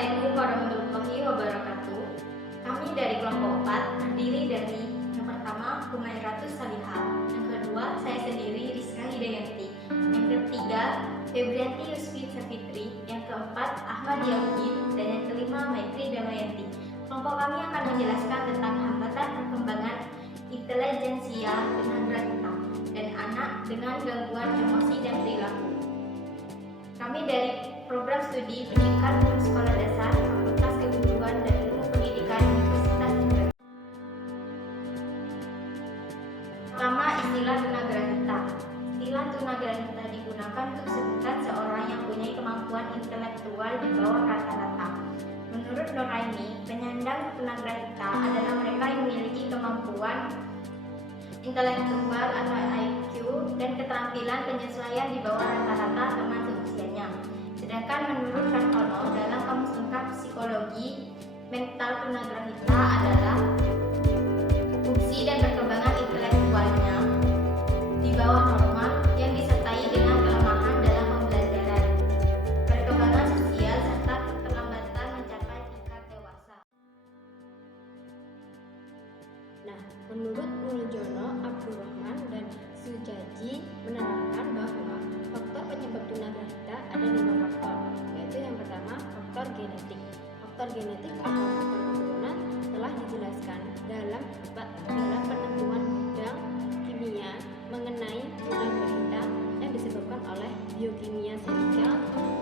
Assalamualaikum warahmatullahi wabarakatuh. Kami dari kelompok 4 terdiri dari yang pertama Humairatus Salihah, yang kedua saya sendiri Rizka Hidayanti, yang ketiga Febrianti Yusfi Safitri, yang keempat Ahmad Yauddin, dan yang kelima Maitri Damayanti. Kelompok kami akan menjelaskan tentang hambatan perkembangan intelijensia tunagrahita dan anak dengan gangguan emosi dan perilaku. Kami dari Program Studi Pendidikan Guru Sekolah Dasar Fakultas Keguruan dan Ilmu Pendidikan Universitas Negeri. Pertama, istilah tunagrahita. Istilah tunagrahita digunakan untuk sebutan seorang yang punya kemampuan intelektual di bawah rata-rata. Menurut Noraini, penyandang tunagrahita adalah mereka yang memiliki kemampuan intelektual atau IQ dan keterampilan penyesuaian di bawah rata-rata teman seusianya. Sedangkan menurut Kartono, dalam Kamus Lengkap Psikologi Mental Tunagrahita adalah fungsi dan perkembangan intelektualnya di bawah normal yang disertai dengan kelemahan dalam pembelajaran, perkembangan sosial, serta keterlambatan mencapai tingkat dewasa. Nah, menurut Muljono, Abdurrahman, dan Sujaji menerangkan bahwa faktor penyebab tunagrahita ada 5 faktor, yaitu yang pertama faktor genetik. Faktor genetik atau faktor keturunan telah dijelaskan dalam penentuan bidang kimia mengenai tunagrahita yang disebabkan oleh biokimia sel,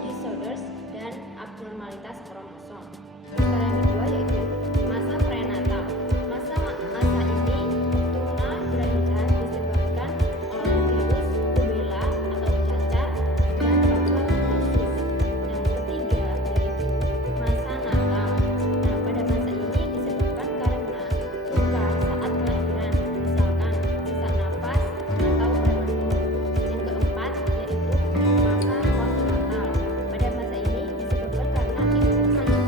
disorders, dan abnormalitas kromosom. Faktor yang kedua yaitu masa prenatal. Masa ini tunagrahita disebabkan oleh virus rubella atau cacar dan faktor genetis. Yang ketiga yaitu masa natal. Nah, pada masa ini disebabkan karena luka saat kelahiran, misalkan sesak napas atau prematur. Yang keempat yaitu masa postnatal. Pada masa ini disebabkan karena infeksi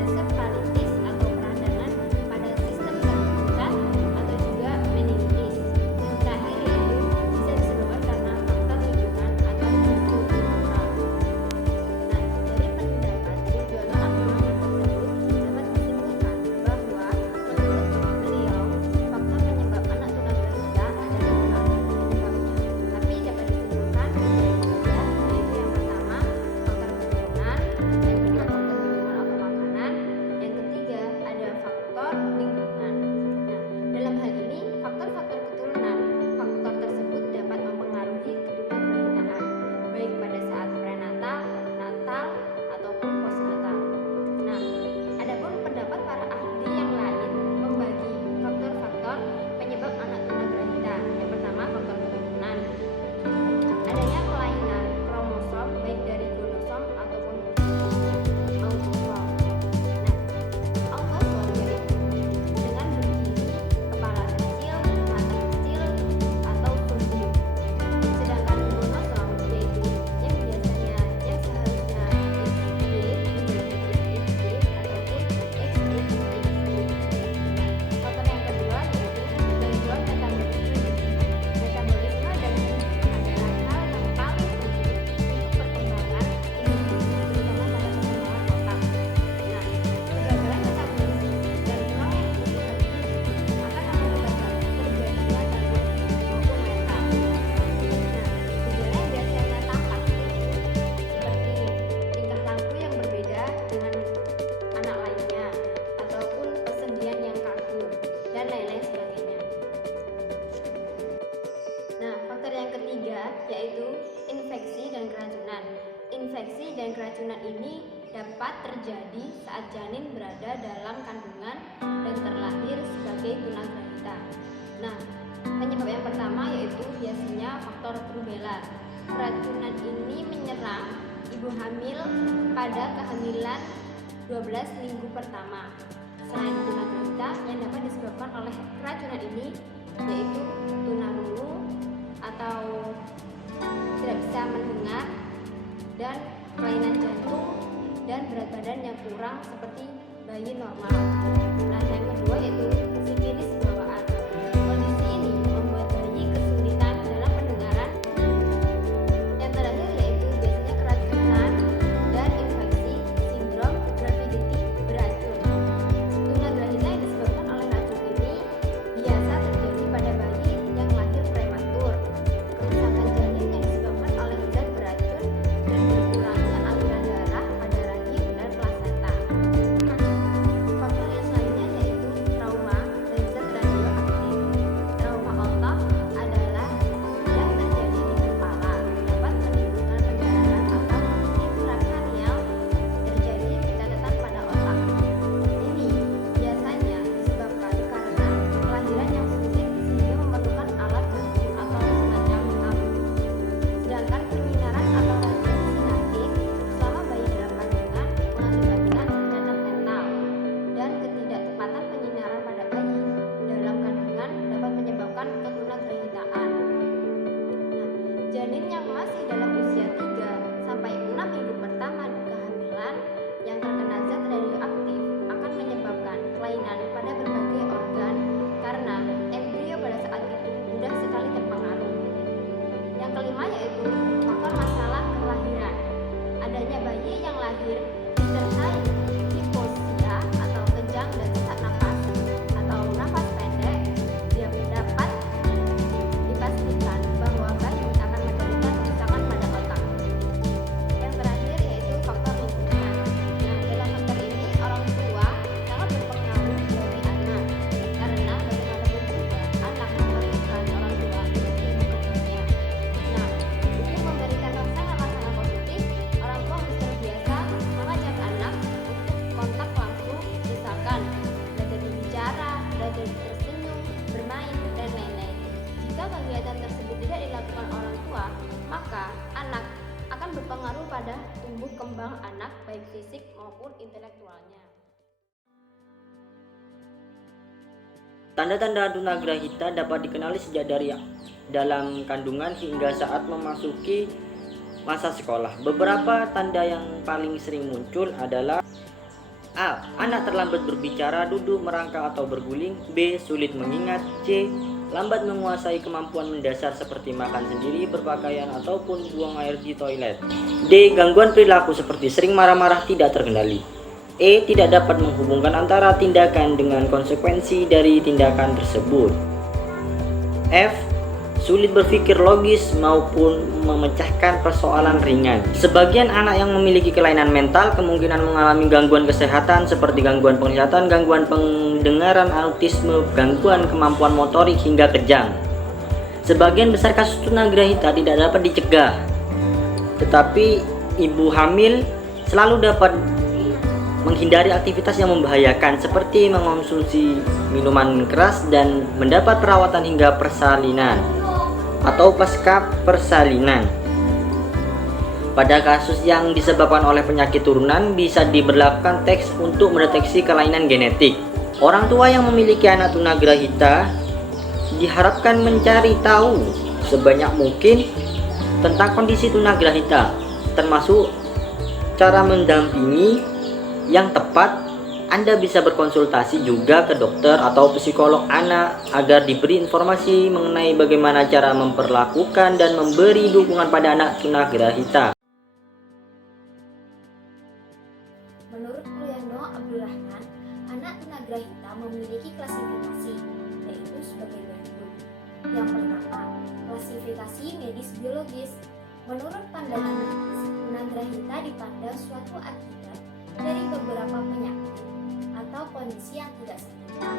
encephalitis atau peradangan pada sistem jantung atau juga meningitis. Yang terakhir yaitu bisa disebabkan karena faktor lingkungan atau kultural. Nah, dari pendapat Muljono Abdurrahman tersebut dapat disimpulkan bahwa menurut beliau faktor penyebab anak tunagrahita ada 5 penyebabnya, tapi dapat disimpulkan menjadi 3, yaitu yang pertama faktor keturunan, yang kedua faktor minuman atau makanan, yang ketiga ada faktor lingkungan. Nah, dalam hal ini faktor-faktor keturunan, faktor tersebut dapat mempengaruhi ketunagrahitaan baik pada saat prenatal, natal, ataupun postnatal. Nah, adapun pendapat para ahli yang lain membagi faktor-faktor penyebab anak tunagrahita. Yang pertama faktor keturunan. Adanya kelainan kromosom baik dari gonosom ataupun autosom. Nah, autosom yaitu dengan berdiri kepala kecil, mata kecil, atau tumbuh. Sedangkan gonosom yaitu yang biasanya yang seharusnya XY menjadi XY ataupun XY. Faktor yang kedua yaitu gangguan metabolisme. Metabolisme dan adalah hal yang paling penting untuk perkembangan individu, terutama pada perkembangan otak. Nah, kegagalan metabolisme dan hal yang dibutuhkan ini akan mengakibatkan terjadinya gangguan fisik maupun mental. Nah, gejala yang biasanya tampak yaitu seperti tingkah laku yang berbeda dengan anak lainnya, ataupun persendian yang kaku, dan lain-lain sebagainya. Nah, faktor yang ketiga yaitu infeksi dan keracunan. Infeksi dan keracunan ini dapat terjadi saat janin berada dalam kandungan dan terlahir sebagai tunagrahita. Nah, penyebab yang pertama yaitu biasanya faktor rubella. Keracunan ini menyerang ibu hamil pada kehamilan 12 minggu pertama. Selain tunagrahita yang dapat disebabkan oleh keracunan ini yaitu tunarungu atau tidak bisa mendengar, dan kelainan jantung, dan berat badan yang kurang seperti bayi normal. Nah, yang kedua yaitu sifilis bawaan. Kondisi ini membuat bayi kesulitan dalam pendengaran. Yang terakhir yaitu biasanya keracunan dan infeksi sindrom graviditas. maupun intelektualnya. Tanda-tanda tunagrahita dapat dikenali sejak dari dalam kandungan hingga saat memasuki masa sekolah. Beberapa tanda yang paling sering muncul adalah A. Anak terlambat berbicara, duduk, merangkak atau berguling. B. Sulit mengingat. C. Lambat menguasai kemampuan mendasar seperti makan sendiri, berpakaian, ataupun buang air di toilet. D. Gangguan perilaku seperti sering marah-marah tidak terkendali. E. Tidak dapat menghubungkan antara tindakan dengan konsekuensi dari tindakan tersebut. F. Sulit berpikir logis maupun memecahkan persoalan ringan. Sebagian anak yang memiliki kelainan mental kemungkinan mengalami gangguan kesehatan seperti gangguan penglihatan, gangguan pendengaran, autisme, gangguan kemampuan motorik hingga kejang. Sebagian besar kasus tunagrahita tidak dapat dicegah, tetapi ibu hamil selalu dapat menghindari aktivitas yang membahayakan seperti mengonsumsi minuman keras dan mendapat perawatan hingga persalinan atau pasca persalinan. Pada kasus yang disebabkan oleh penyakit turunan bisa diberlakukan tes untuk mendeteksi kelainan genetik. Orang tua yang memiliki anak tunagrahita diharapkan mencari tahu sebanyak mungkin tentang kondisi tunagrahita, termasuk cara mendampingi yang tepat. Anda bisa berkonsultasi juga ke dokter atau psikolog anak agar diberi informasi mengenai bagaimana cara memperlakukan dan memberi dukungan pada anak tunagrahita. Menurut Mulyono Abdurrahman, anak tunagrahita memiliki klasifikasi, yaitu sebagai berikut. Yang pertama, klasifikasi medis biologis. Menurut pandangan medis, tunagrahita dipandang suatu akibat dari beberapa penyakit atau kondisi yang tidak sempurna.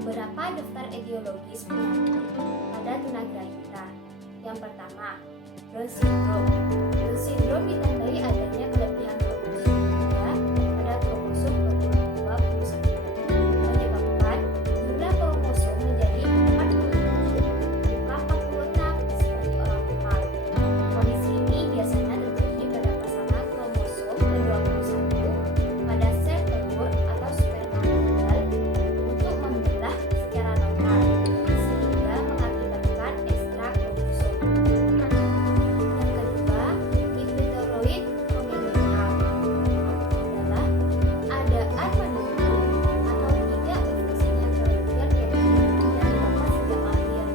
Beberapa daftar etiologis penyakit pada tunagrahita. Yang pertama, Down syndrome. Down syndrome ditandai adanya kelebihan kromosom 3 pada kromosom 21 menyebabkan jumlah kromosom menjadi 47 bukan 46 seperti orang normal. Kondisi ini biasanya terjadi pada pasangan kromosom ke-21 pada sel telur atau sperma tunggal untuk membelah secara normal sehingga mengakibatkan ekstra kromosom. Yang kedua, invetoroid congenital adalah adaan menurun atau tidak berfungsinya kelenjar yang didapat sejak lahir.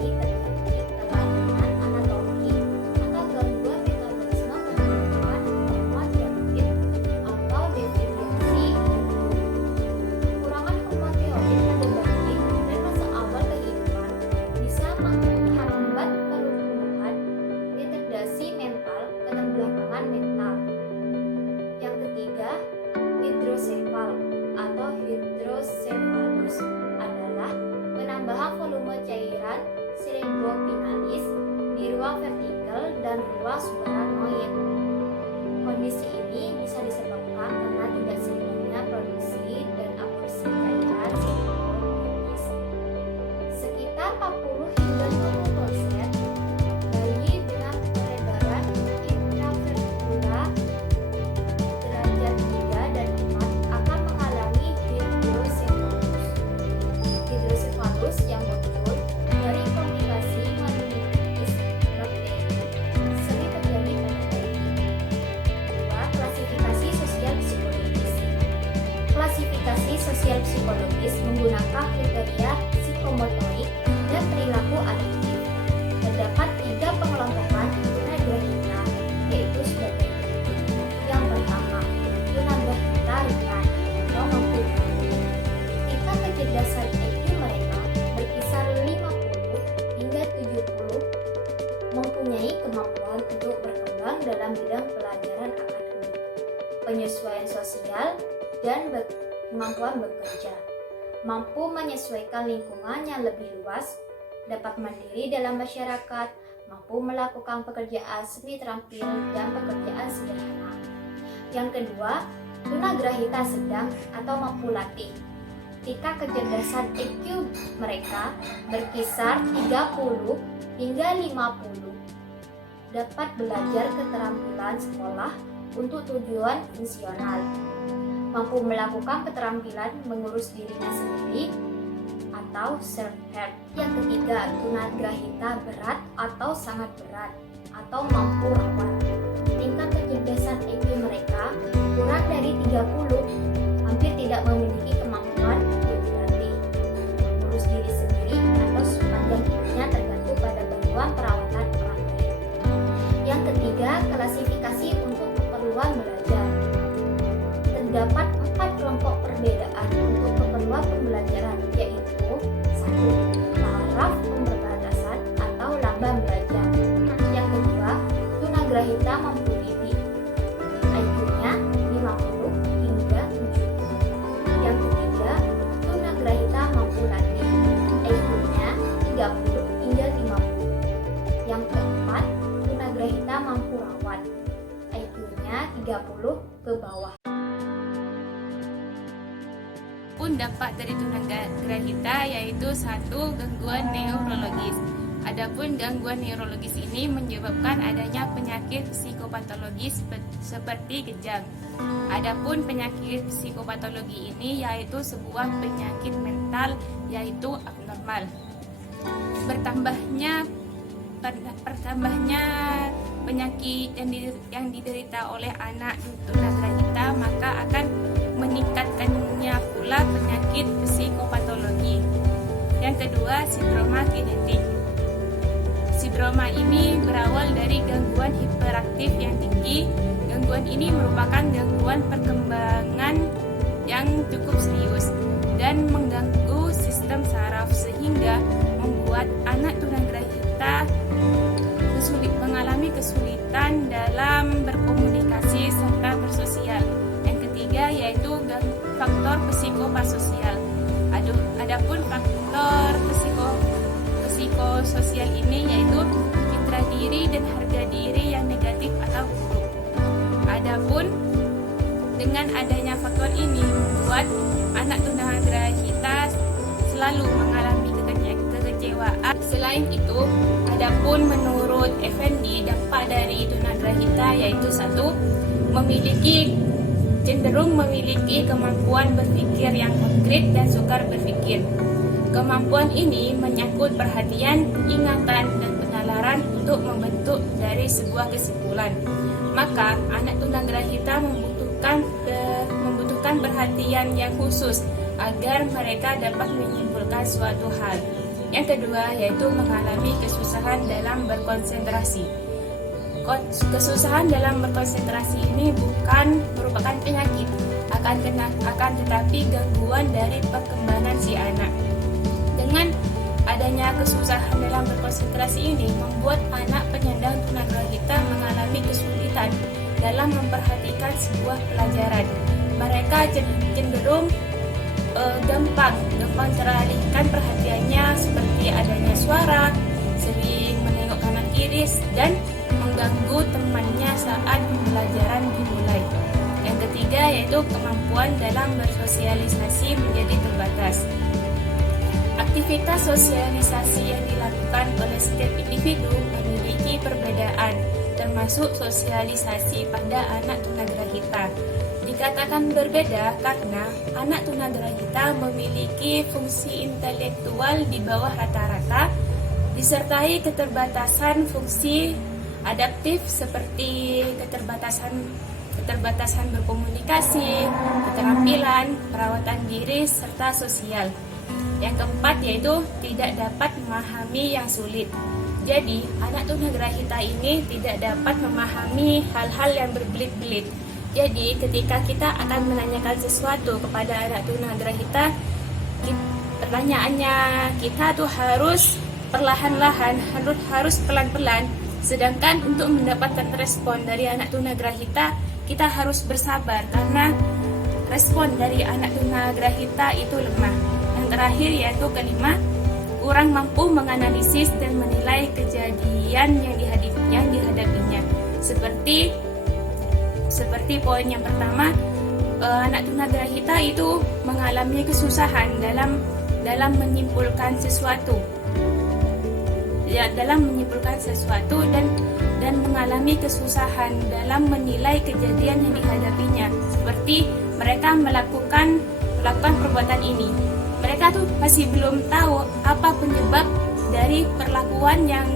Ini terjadi kelainan anatomi atau gangguan metabolisme pembentukan hormon tiroid atau deviasi kekurangan hormon tiroid pada bayi dan masa awal kehidupan bisa menghambat pertumbuhan retardasi mental, keterbelakangan mental. Yang ketiga, hidrosefal atau hidrocephalus adalah penambahan volume cairan cerebrofinalis di ruang vertikal dan ruang subarachnoid. Kondisi ini bisa disebabkan karena tidak seimbangnya produksi dan aborsi cairan cerebrofinalis. Sekitar 40 hingga 50% bayi dengan pelebaran intravertebral derajat 3 dan 4 akan mengalami hidrosefalus. Hidrosefalus yang muncul dari komplikasi meningitis bakteri sering terjadi pada bayi. Kedua, klasifikasi sosial psikologis. Klasifikasi sosial psikologis menggunakan kriteria psikomotorik dan perilaku adaptif. Terdapat 3 pengelompokan tunagrahita, yaitu sebagai berikut. Yang pertama, tunagrahita ringan atau mampu. Tingkat kecerdasan IQ mereka berkisar 50 hingga 70, mempunyai kemampuan untuk berkembang dalam bidang pelajaran akademik, penyesuaian sosial, dan kemampuan bekerja. Mampu menyesuaikan lingkungan yang lebih luas, dapat mandiri dalam masyarakat, mampu melakukan pekerjaan semi terampil dan pekerjaan sederhana. Yang kedua, tunagrahita sedang atau mampu latih. Tingkat kecerdasan IQ mereka berkisar 30 hingga 50. Dapat belajar keterampilan sekolah, untuk tujuan fungsional, mampu melakukan keterampilan mengurus dirinya sendiri atau self-help. Yang ketiga, tunagrahita berat atau sangat berat atau mampu rawat. Tingkat kecerdasan IQ mereka kurang dari 30, hampir tidak memiliki kemampuan untuk dilatih, mengurus diri sendiri atau sepanjang hidupnya tergantung pada bantuan perawatan orang lain. Yang ketiga, klasifikasi untuk keperluan belajar. Terdapat 4 kelompok perbedaan untuk keperluan pembelajaran, yaitu 1. Taraf pemberbatasan atau lambang belajar. Yang kedua, tunagrahita mampu didik, IQ-nya 50 hingga 70. Yang ketiga, tunagrahita mampu latih, IQ-nya 30 hingga 50. Yang keempat, tunagrahita mampu rawat, IQ-nya 30 ke bawah. Pun dampak dari tunagrahita yaitu 1. Gangguan neurologis. Adapun gangguan neurologis ini menyebabkan adanya penyakit psikopatologis seperti kejang. Adapun penyakit psikopatologi ini yaitu sebuah penyakit mental yaitu abnormal. Bertambahnya penyakit yang diderita oleh anak tunagrahita maka akan meningkatkannya pula penyakit psikopatologi. Yang kedua, sindroma genetik. Sindroma ini berawal dari gangguan hiperaktif yang tinggi. Gangguan ini merupakan gangguan perkembangan yang cukup serius dan mengganggu sistem saraf sehingga membuat anak tunagrahita mengalami kesulitan dalam berkomunikasi serta bersosial. Yang ketiga yaitu faktor psikopasosial. Adapun faktor psikososial ini yaitu citra diri dan harga diri yang negatif atau buruk. Adapun dengan adanya faktor ini membuat anak tunagrahita selalu mengalami kekecewaan. Selain itu, adapun menurut Effendi dampak dari tunagrahita yaitu 1. Cenderung memiliki kemampuan berpikir yang konkret dan sukar berpikir. Kemampuan ini menyangkut perhatian, ingatan, dan penalaran untuk membentuk dari sebuah kesimpulan. Maka, anak tunagrahita membutuhkan perhatian yang khusus agar mereka dapat menyimpulkan suatu hal. Yang kedua yaitu mengalami kesusahan dalam berkonsentrasi. Kesusahan dalam berkonsentrasi ini bukan merupakan penyakit, akan tetapi gangguan dari perkembangan si anak. Dengan adanya kesusahan dalam berkonsentrasi ini membuat anak penyandang tunagrahita mengalami kesulitan dalam memperhatikan sebuah pelajaran. Mereka cenderung gampang teralihkan perhatiannya seperti adanya suara, sering menengok kanan kiri dan mengganggu temannya saat pembelajaran dimulai. Yang ketiga yaitu kemampuan dalam bersosialisasi menjadi terbatas. Aktivitas sosialisasi yang dilakukan oleh setiap individu memiliki perbedaan, termasuk sosialisasi pada anak tunagrahita. Dikatakan berbeda karena anak tunagrahita memiliki fungsi intelektual di bawah rata-rata, disertai keterbatasan fungsi adaptif seperti keterbatasan berkomunikasi, keterampilan, perawatan diri, serta sosial. Yang keempat yaitu tidak dapat memahami yang sulit. Jadi, anak tunagrahita ini tidak dapat memahami hal-hal yang berbelit-belit. Jadi, ketika kita akan menanyakan sesuatu kepada anak tunagrahita, pertanyaannya kita tuh harus perlahan-lahan, harus pelan-pelan. Sedangkan untuk mendapatkan respon dari anak tunagrahita, kita harus bersabar karena respon dari anak tunagrahita itu lemah. Yang terakhir yaitu kelima, kurang mampu menganalisis dan menilai kejadian yang dihadapinya. Seperti poin yang pertama, anak tunagrahita itu mengalami kesusahan dalam menyimpulkan sesuatu. Dan dan mengalami kesusahan dalam menilai kejadian yang dihadapinya, seperti mereka melakukan perbuatan ini. Mereka tuh masih belum tahu apa penyebab dari perlakuan yang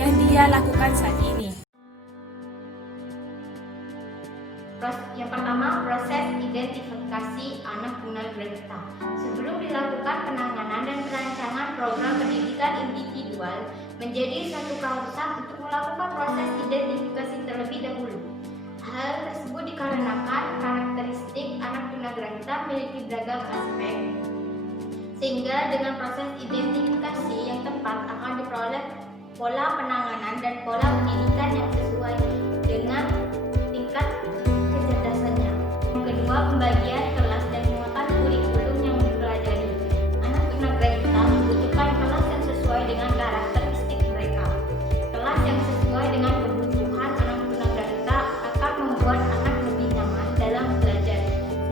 dia lakukan saat ini. Yang pertama, proses identifikasi anak tunagrahita. Sebelum dilakukan penanganan dan perancangan program pendidikan individual, menjadi satu keharusan untuk melakukan proses identifikasi terlebih dahulu. Hal tersebut dikarenakan karakteristik anak tunagrahita memiliki beragam aspek, sehingga dengan proses identifikasi yang tepat akan diperoleh pola penanganan dan pola pendidikan yang sesuai dengan tingkat kecerdasannya. Yang kedua, pembagian kelas dan muatan kurikulum yang dipelajari. Anak tunagrahita membutuhkan kelas yang sesuai dengan karakteristik mereka. Kelas yang sesuai dengan kebutuhan anak tunagrahita akan membuat anak lebih nyaman dalam belajar,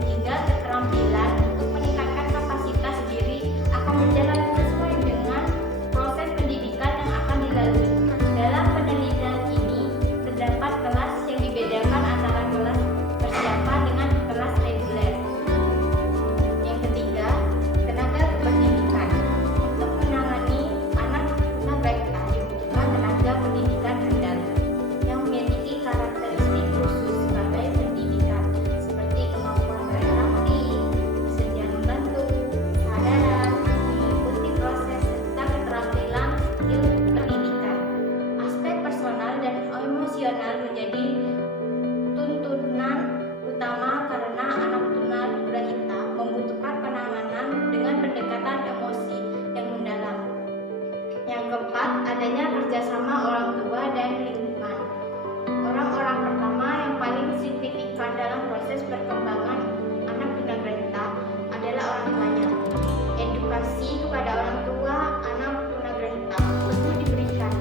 sehingga keterampilan untuk meningkatkan kapasitas diri akan berjalan sesuai dengan proses pendidikan yang akan dilalui. Dalam penelitian ini terdapat kelas yang dibedakan antara kelas persiapan dengan kelas reguler. Yang ketiga, tenaga kependidikan. Untuk menangani anak tunagrahita dibutuhkan tenaga pendidikan handal yang memiliki karakteristik khusus sebagai pendidikan, seperti kemampuan berempati, kesediaan membantu, kesadaran, mengikuti proses, serta keterampilan skill pendidikan. Aspek personal dan emosional menjadi tuntunan utama karena anak tunagrahita membutuhkan penanganan dengan pendekatan emosi yang mendalam. Yang keempat, adanya kerjasama orang tua dan lingkungan. Orang-orang pertama yang paling signifikan dalam proses perkembangan anak tunagrahita adalah orang tuanya. Edukasi kepada orang tua anak tunagrahita perlu diberikan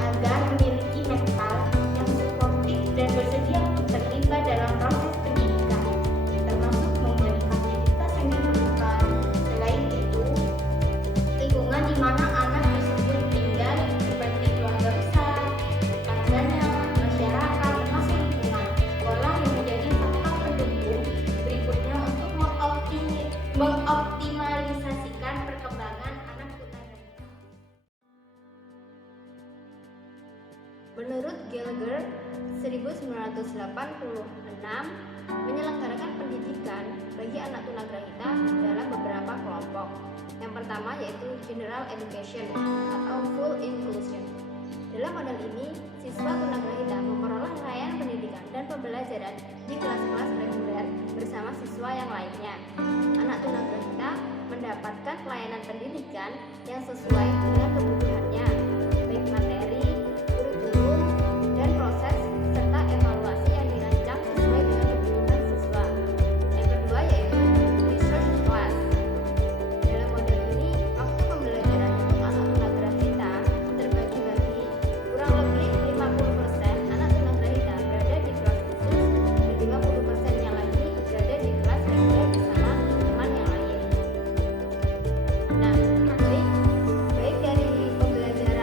agar memiliki mental yang suportif dan bersedia untuk terlibat dalam proses pendidikan, termasuk memberi fasilitas yang diperlukan. Selain itu, lingkungan di mana anak tersebut tinggal, seperti keluarga besar, tetangganya, masyarakat, termasuk lingkungan sekolah yang menjadi faktor pendukung berikutnya untuk mengoptimalisasikan perkembangan anak tunagrahita. Menurut Gallagher, 1986 menyelenggarakan pendidikan bagi anak tunagrahita dalam beberapa kelompok. Yang pertama yaitu General Education atau Full Inclusion. Dalam model ini, siswa tunagrahita memperoleh layanan pendidikan dan pembelajaran di kelas-kelas reguler bersama siswa yang lainnya. Anak tunagrahita mendapatkan pelayanan pendidikan yang sesuai dengan kebutuhannya, baik materi, kurikulum, dan proses serta evaluasi yang dirancang sesuai dengan kebutuhan siswa. Yang kedua yaitu Research Class. Dalam model ini, waktu pembelajaran untuk anak tunagrahita terbagi-bagi, kurang lebih 50% anak tunagrahita berada di kelas khusus dan 50%-nya lagi berada di kelas reguler bersama teman yang lain. Nah, baik dari pembelajaran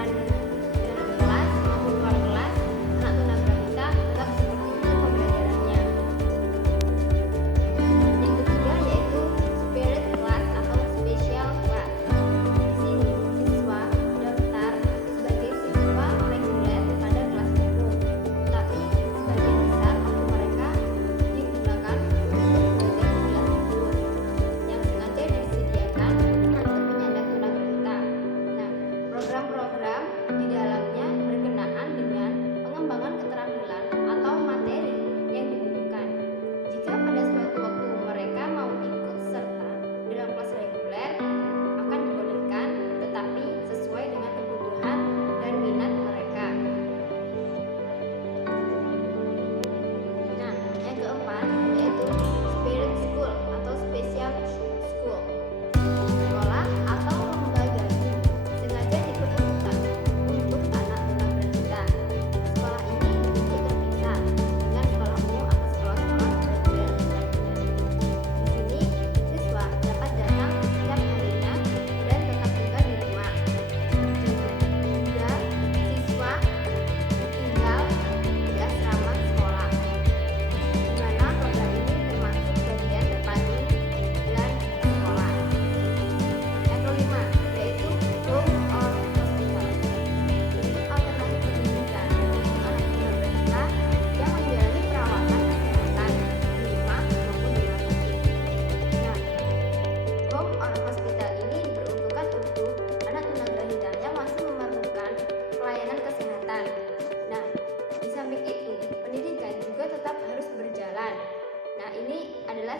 ini adalah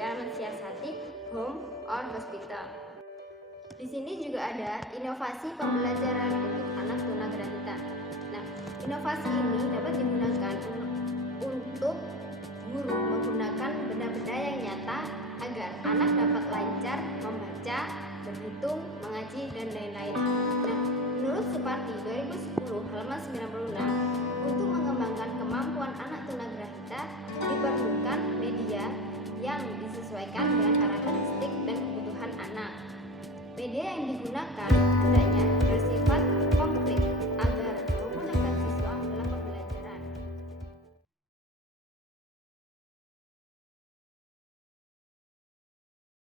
cara mensiasati home or hospital. Di sini juga ada inovasi pembelajaran untuk anak tunagrahita. Nah, inovasi ini dapat digunakan untuk guru menggunakan benda-benda yang nyata agar anak dapat lancar membaca, berhitung, mengaji, dan lain-lain. Nah, menurut Suparti 2010 halaman 96, untuk mengembangkan kemampuan anak tunagrahita diperlukan media yang disesuaikan dengan karakteristik dan kebutuhan anak. Media yang digunakan